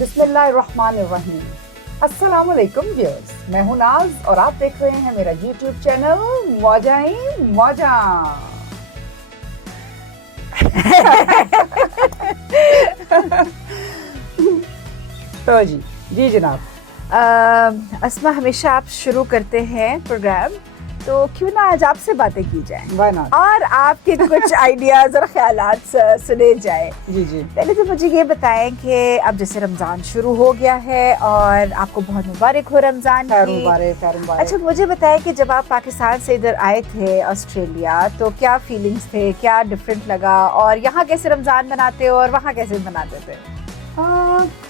बिस्मिल्लाहिर्रहमानिर्रहीम। अस्सलामुअलैकुम व्यूअर्स, मैं हूं नाज और आप देख रहे हैं मेरा YouTube चैनल मौजाई मौजा। तो जी जनाब। अस्मा, हमेशा आप शुरू करते हैं प्रोग्राम, तो क्यों ना आज आपसे बातें की जाए Why not? और आपके कुछ आइडियाज और ख्यालात सुने जाए। जी पहले तो मुझे ये बताएं कि अब जैसे रमज़ान शुरू हो गया है और आपको बहुत मुबारक हो रमज़ान की। मुबारक। अच्छा, मुझे बताएं कि जब आप पाकिस्तान से इधर आए थे ऑस्ट्रेलिया, तो क्या फीलिंग्स थे, क्या डिफरेंट लगा, और यहाँ कैसे रमज़ान मनाते हो और वहाँ कैसे मनाते थे?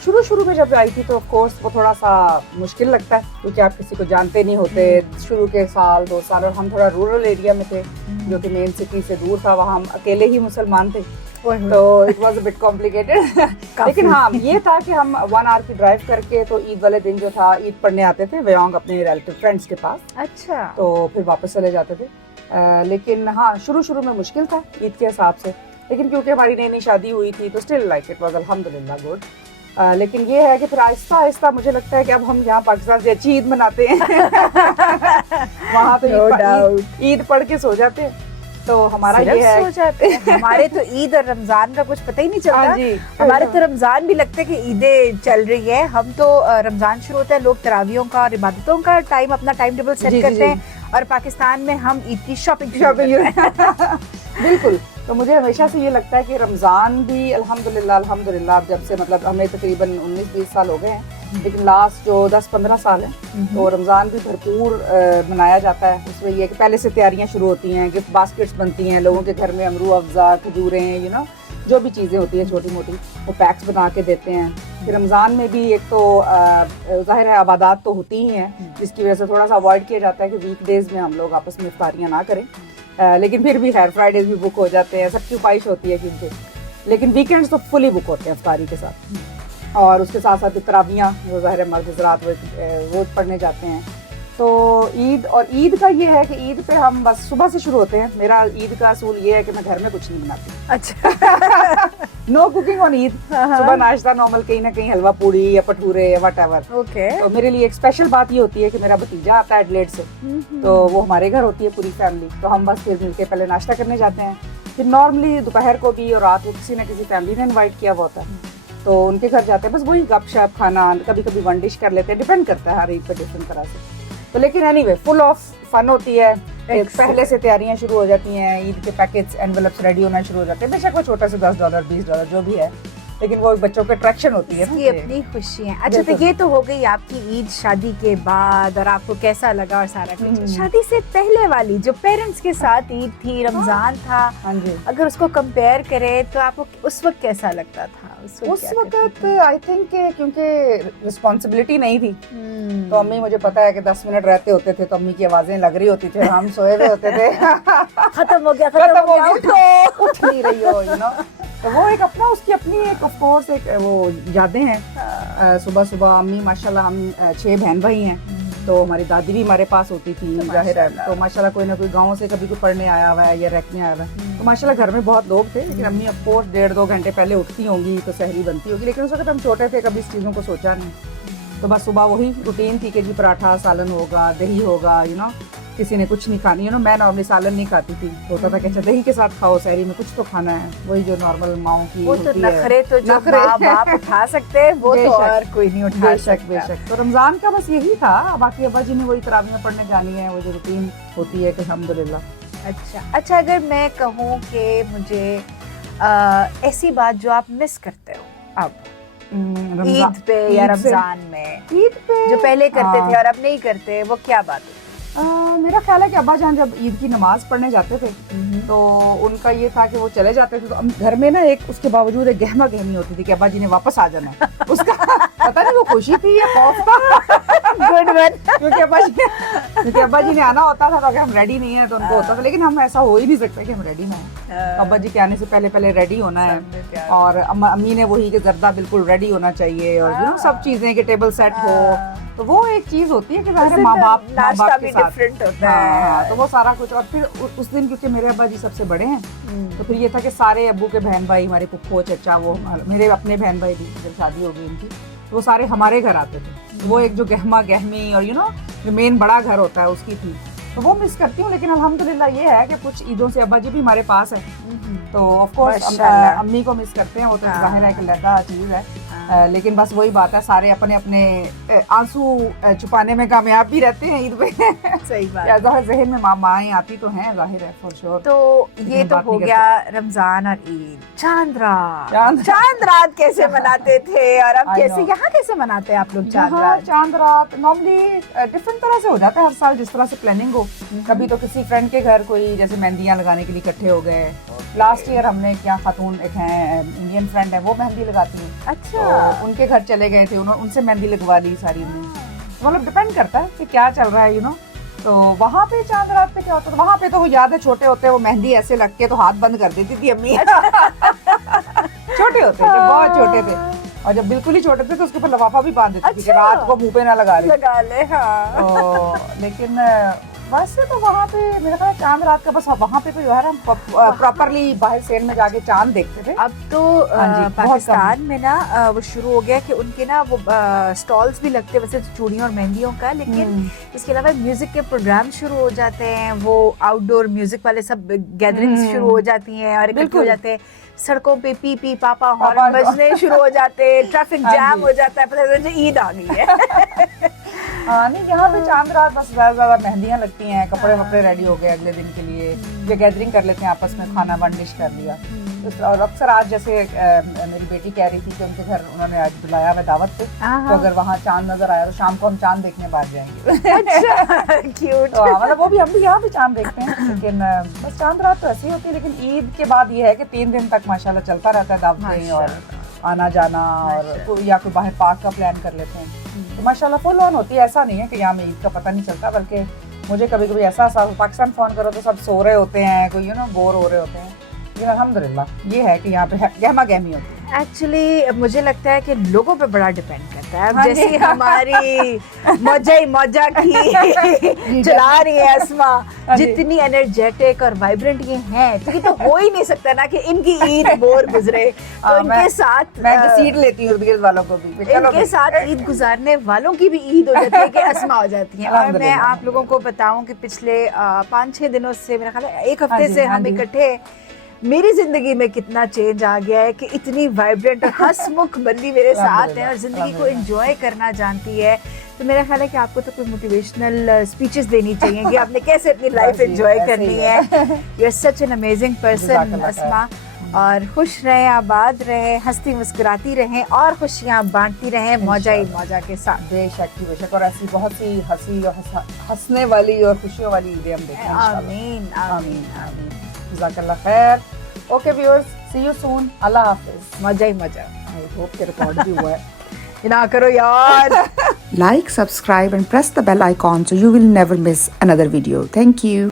शुरू में जब आई थी तो ऑफ कोर्स वो थोड़ा सा मुश्किल लगता है, क्योंकि आप किसी को जानते नहीं होते। शुरू के साल 2 साल, और हम थोड़ा रूरल एरिया में थे जो कि मेन सिटी से दूर था, वहाँ हम अकेले ही मुसलमान थे, तो it was a bit complicated. लेकिन हाँ, ये था कि हम 1 आवर की ड्राइव करके तो ईद वाले दिन जो था ईद पढ़ने आते थे व्योंग अपने रिलेटिव फ्रेंड्स के पास। अच्छा। तो फिर वापस चले जाते थे। लेकिन हाँ, शुरू में मुश्किल था ईद के हिसाब से, लेकिन क्योंकि हमारी नई शादी हुई थी तो स्टिल लाइक इट वाज अल्हम्दुलिल्लाह गुड। लेकिन ये है कि फिर आहिस्ता मुझे लगता है कि अब हम यहाँ पाकिस्तान से अच्छी ईद मनाते हैं। वहाँ तो ईद पढ़ के सो जाते हैं, तो हमारा ये है सो जाते हैं। हमारे तो ईद और रमजान का कुछ पता ही नहीं चलता। हमारे तो रमजान भी लगता है कि ईदें चल रही है। हम तो रमजान शुरू होता है, लोग तरावियों का और इबादतों का अपना टाइम टेबल सेट करते हैं, और पाकिस्तान में हम ईद की शॉपिंग बिल्कुल। तो मुझे हमेशा से ये लगता है कि रमज़ान भी अल्हम्दुलिल्लाह जब से, मतलब हमें तकरीबन 19-20 साल हो गए हैं, लेकिन लास्ट जो 10-15 साल हैं तो रमज़ान भी भरपूर मनाया जाता है। उसमें ये कि पहले से तैयारियां शुरू होती हैं, गिफ्ट बास्केट्स बनती हैं, लोगों के घर में अमरू अफ़ज़ा, खजूरें, जो भी चीज़ें होती हैं छोटी मोटी, वो पैक्स बना के देते हैं। फिर रमज़ान में भी एक तो ज़ाहिर है आबादात तो होती ही हैं, जिसकी वजह से थोड़ा सा अवॉइड किया जाता है कि वीकडेज़ में हम लोग आपस में इफ्तारियाँ ना करें। लेकिन फिर भी खैर फ्राइडेज भी बुक हो जाते हैं, सबकी ख्वाहिश होती है क्योंकि, लेकिन वीकेंड्स तो फुली बुक होते हैं इफ्तारी के साथ। और उसके साथ साथ तरावियाँ जो ज़ाहिर मर्द हज़रात वो पढ़ने जाते हैं। तो ईद का ये है कि ईद पे हम बस सुबह से शुरू होते हैं। मेरा ईद का असूल ये है कि मैं घर में कुछ नहीं बनाती। अच्छा। No cooking on Eid. सुबह नाश्ता नॉर्मल, कहीं ना कहीं हलवा पूड़ी या भटूरे या व्हाटएवर। तो मेरे लिए एक स्पेशल बात ये होती है कि मेरा भतीजा आता है एडलेड से, तो वो हमारे घर होती है पूरी फैमिली, तो हम बस फिर मिलके पहले नाश्ता करने जाते हैं। फिर नॉर्मली दोपहर को भी और रात को किसी न किसी फैमिली ने इन्वाइट किया हुआ होता है, तो उनके घर जाते हैं, बस वही गपशप खाना, कभी कभी वन डिश कर लेते हैं, डिपेंड करता है हर ईद पर डिफरेंट तरह से। तो लेकिन एनीवे फुल ऑफ फन होती है। पहले से तैयारियां शुरू हो जाती हैं, ईद के पैकेट्स एनवेलप्स रेडी होना शुरू हो जाते हैं, बेशक वो छोटा से $10 $20 जो भी है, लेकिन वो बच्चों को अट्रैक्शन होती है ना, अपनी खुशी है। अच्छा, तो ये तो हो गई आपकी ईद शादी के बाद, और आपको कैसा लगा और सारा कुछ। शादी से पहले वाली जो पेरेंट्स के साथ ईद थी, रमजान था, अगर उसको कंपेयर करें तो आपको उस वक्त कैसा लगता था? उस वक्त आई थिंक क्योंकि रिस्पॉन्सिबिलिटी नहीं थी, तो अम्मी, मुझे पता है कि 10 मिनट रहते होते थे तो अम्मी की आवाजें लग रही होती थी, हम सोए हुए होते थे। खत्म हो गया, उठो, उठ नहीं रही हो, तो वो एक अपना, उसकी अपनी एक ऑफ कोर्स एक वो यादें हैं। सुबह अम्मी, माशाल्लाह हम 6 बहन भाई हैं, तो हमारी दादी भी हमारे पास होती थी, जाहिर है, तो माशाल्लाह कोई ना कोई गांव से कभी कोई पढ़ने आया हुआ है या रहने आया हुआ है, तो माशाल्लाह घर में बहुत लोग थे। लेकिन अम्मी ऑफ कोर्स 1.5-2 घंटे पहले उठती होंगी तो सहरी बनती होगी, लेकिन उस वक्त हम छोटे थे, कभी इस चीज़ों को सोचा नहीं। तो बस सुबह वही रूटीन थी कि जी पराठा सालन होगा, दही होगा, किसी ने कुछ नहीं खानी, मैं नॉर्मली सालन नहीं खाती थी, होता था कि अच्छा दही के साथ खाओ, सहरी में कुछ तो खाना है, वही जो नॉर्मल माओ की वो तो नखरे तो जो बाप उठा सकते हैं वो तो और कोई नहीं उठा सकता। बेशक। तो रमजान का बस यही था। बाकी अब्बा जी ने वही तरावियां पढ़ने जानी है, वो जो रूटीन होती है कि अल्हम्दुलिल्लाह। अच्छा, अगर मैं कहूँ कि मुझे ऐसी बात जो आप मिस करते हो अब ईद पे या रमजान में, ईद पे जो पहले करते थे और अब नहीं करते, वो क्या बात है? मेरा ख्याल है कि अब्बा जान जब ईद की नमाज पढ़ने जाते थे तो उनका ये था कि वो चले जाते थे, तो घर में ना एक उसके बावजूद एक गहमा गहमी होती थी कि अब्बा जी ने वापस आ जाना है। उसका पता नहीं वो खुशी थी या खौफ था। Good one. क्योंकि अब्बा जी ने आना होता था, तो अगर हम रेडी नहीं है तो उनको होता था, लेकिन हम ऐसा हो ही नहीं सकता कि हम रेडी ना हैं। अब्बा जी के आने से पहले रेडी होना है, और अम्मी ने वही कि जर्दा बिल्कुल रेडी होना चाहिए, और सब चीजें के टेबल सेट हो, तो वो एक चीज होती है कि माँ बाप के साथ डिफरेंट होता है। तो वो सारा कुछ। और फिर उस दिन क्योंकि मेरे अब्बा जी सबसे बड़े हैं, तो फिर ये था कि सारे अब्बू के बहन भाई, हमारे पुप्पो चचा, वो मेरे अपने बहन भाई भी जब शादी हो गई उनकी, तो वो सारे हमारे घर आते थे। वो एक जो गहमा गहमी और जो मेन बड़ा घर होता है उसकी थी, तो वो मिस करती हूँ। लेकिन अल्हम्दुलिल्लाह ये है कि कुछ ईदों से अब्बा जी भी हमारे पास है, तो ऑफ कोर्स अम्मी को मिस करते हैं, वो तो जाहिर है कि लगा चीज़ है। लेकिन बस वही बात है, सारे अपने अपने आंसू छुपाने में कामयाब भी रहते हैं ईद में। सही बात। ज़ाहिर ज़हन में माएँ आती तो हैं, जाहिर है फॉर श्योर। तो ये तो हो गया रमजान और ईद। चांद रात कैसे मनाते थे, और अब कैसे यहाँ कैसे मनाते हैं आप लोग चांद रात? नॉर्मली डिफरेंट तरह से हो जाता है हर साल, जिस तरह से प्लानिंग हो। कभी तो किसी फ्रेंड के घर कोई जैसे मेहंदियाँ लगाने के लिए इकट्ठे हो गए। लास्ट ईयर हमने क्या खातून एक हैं इंडियन फ्रेंड है, वो मेहंदी लगाती हैं। अच्छा। तो उनके घर चले गए थे, उनसे मेहंदी लगवा ली सारी ने। मतलब डिपेंड करता है कि क्या चल रहा है तो वहाँ पे चांद रात पे क्या होता है, वहाँ पे तो वो याद है छोटे होते वो मेहंदी ऐसे लग के तो हाथ बंद कर देती थी अम्मी। छोटे होते थे, बहुत छोटे थे, और जब बिल्कुल ही छोटे थे तो उसके ऊपर लफाफा भी बांध देती थी कि रात को मुंह पे ना लगा ले। हाँ। लेकिन वैसे तो वहाँ पे मेरा ख्याल चांद रात का बस वहाँ पे तो यार हम प्रॉपरली बाहर सेल में जाके चांद देखते थे। अब तो पाकिस्तान में ना वो शुरू हो गया कि उनके ना वो स्टॉल्स भी लगते हैं वैसे तो चूड़ियों और मेहंदियों का, लेकिन इसके अलावा म्यूजिक के प्रोग्राम शुरू हो जाते हैं, वो आउटडोर म्यूजिक वाले सब गैदरिंग्स शुरू हो जाती हैं और इकट्ठे हो जाते हैं। सड़कों पे पी पी पापा हॉर्न बजने शुरू हो जाते हैं, ट्रैफिक जाम हो जाता है, पता चलता है ईद आ गई है। नहीं, यहाँ पे चांद रात बस ज्यादा मेहंदियाँ लगती हैं, कपड़े वपड़े रेडी हो गए अगले दिन के लिए, ये गैदरिंग कर लेते हैं आपस में, खाना वन डिश कर लिया। और अक्सर आज जैसे मेरी बेटी कह रही थी कि उनके घर उन्होंने आज बुलाया हुआ दावत पे, तो अगर वहाँ चांद नजर आया तो शाम को हम चांद देखने बाहर जाएंगे। अच्छा, क्यूट। तो मतलब वो भी हम भी यहाँ भी चांद देखते हैं, लेकिन बस चांद रात तो ऐसी होती है। लेकिन ईद के बाद ये है कि 3 दिन तक माशाल्लाह चलता रहता है दावतें और आना जाना, और या कोई बाहर पार्क का प्लान कर लेते हैं, तो माशाल्लाह फुल ऑन होती है। ऐसा नहीं है कि यहाँ में ईद का पता नहीं चलता, बल्कि मुझे कभी कभी ऐसा पाकिस्तान फोन करो तो सब सो रहे होते हैं, कोई बोर हो रहे होते हैं, लेकिन अल्हम्दुलिल्लाह ये है कि यहाँ पे गहमा गहमी होती है। एक्चुअली मुझे लगता है कि लोगों पे बड़ा डिपेंड करता है। अब जैसे हमारी मौजा की चला रही है अस्मा, जितनी एनर्जेटिक और वाइब्रेंट ये हैं, तो ये तो हो ही नहीं सकता ना कि इनकी ईद बोर गुजरे। तो इनके साथ मैं सीट लेती हूँ उर्दू वालों को भी, इनके साथ ईद गुजारने वालों की भी ईद हो जाती है कि अस्मा हो जाती है। और मैं आप लोगों को बताऊं कि पिछले 5-6 दिनों से, मेरा ख्याल है 1 हफ्ते से हम इकट्ठे, मेरी जिंदगी में कितना चेंज आ गया है कि इतनी वाइब्रेंट और हंसमुख बंदी मेरे साथ है और जिंदगी को एंजॉय करना जानती है। तो मेरा ख्याल है कि आपको तो कोई मोटिवेशनल स्पीचेस देनी चाहिए कि आपने कैसे अपनी लाइफ एंजॉय करनी है। You are such an amazing person Asma, और खुश रहें, आबाद रहें, हंसती मुस्कुराती रहें और खुशियाँ बांटती रहें मौजा ही मौजा के साथ। बेशक ही बेशक, और ऐसी बहुत सी हंसी और हंसने वाली और खुशियों वाली ईदें हम देखें। आमीन आमीन आमीन। जज़ाकल्लाह खैर। Okay viewers, see you soon. अल्लाह हाफिज। मजा ही मजा। आई होप कि रिकॉर्ड भी हुआ है। ना करो यार। Like, subscribe and press the bell icon so you will never miss another video. Thank you.